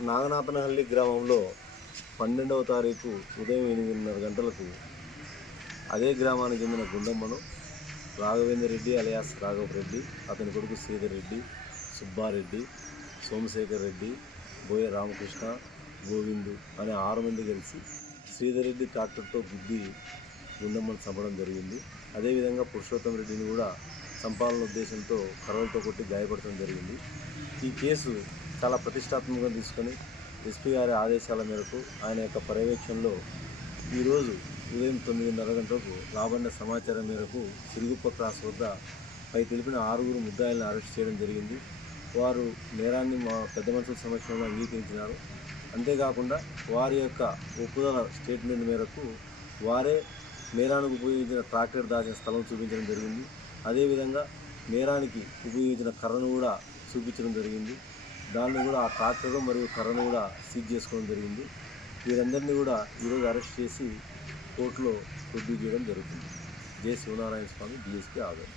నాగనాథనహల్లి గ్రామంలో 12వ తారీఖు ఉదయం 8:30 గంటలకు అదే గ్రామానికి చెందిన గుండమ్మను రాఘవేందర్ రెడ్డి అలియాస్ రాఘవ్ రెడ్డి, అతని కొడుకు శ్రీధర్ రెడ్డి, సుబ్బారెడ్డి, సోమశేఖర్ రెడ్డి, బోయ రామకృష్ణ, గోవిందు అనే 6 మంది కలిసి శ్రీధర్ రెడ్డి ట్రాక్టర్తో గుద్ది గుండమ్మను చంపడం జరిగింది. అదేవిధంగా పురుషోత్తం రెడ్డిని కూడా చంపాలన్న ఉద్దేశంతో కర్రలతో కొట్టి గాయపడటం జరిగింది. ఈ కేసు చాలా ప్రతిష్టాత్మకంగా తీసుకొని ఎస్పీ గారి ఆదేశాల మేరకు ఆయన యొక్క పర్యవేక్షణలో ఈరోజు ఉదయం 9:30 గంటలకు రాబడిన సమాచారం మేరకు సిరుగుప్ప క్రాస్ వద్ద పై తెలిపిన 6 ముద్దాయిలను అరెస్ట్ చేయడం జరిగింది. వారు నేరాన్ని మా పెద్ద మనుషుల సమక్షంలో అంగీకరించినారు. అంతేకాకుండా వారి యొక్క ఒప్పుదల స్టేట్మెంట్ మేరకు వారే నేరానికి ఉపయోగించిన ట్రాక్టర్ దాచిన స్థలం చూపించడం జరిగింది. అదేవిధంగా నేరానికి ఉపయోగించిన కర్రను కూడా చూపించడం జరిగింది. దాన్ని కూడా ఆ ట్రాక్టర్ మరియు కర్రను కూడా సీజ్ చేసుకోవడం జరిగింది. వీరందరినీ కూడా ఈరోజు అరెస్ట్ చేసి కోర్టులో ప్రొడ్యూస్ చేయడం జరుగుతుంది. జె శివనారాయణ స్వామి, డిఎస్పీ ఆదరణ.